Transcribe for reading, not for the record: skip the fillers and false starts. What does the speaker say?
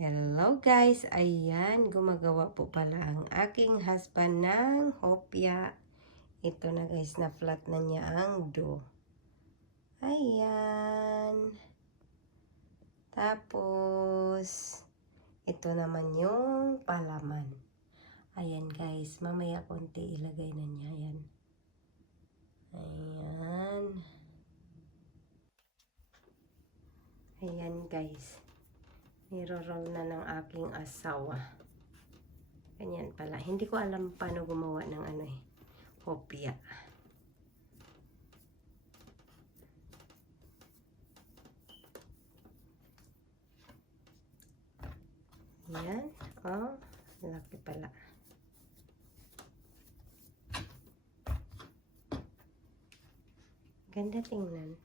Hello guys! Ayan, gumagawa po pala ang aking husband ng hopya. Ito na guys, na flat na niya ang dough. Ayan. Tapos, ito naman yung palaman. Ayan guys, mamaya konti ilagay na niya. Ayan. Ayan. Ayan guys. Niro-roll na ng aking asawa. Ganyan pala. Hindi ko alam paano gumawa ng hopya. Ayan. Oh, laki pala. Ganda tingnan.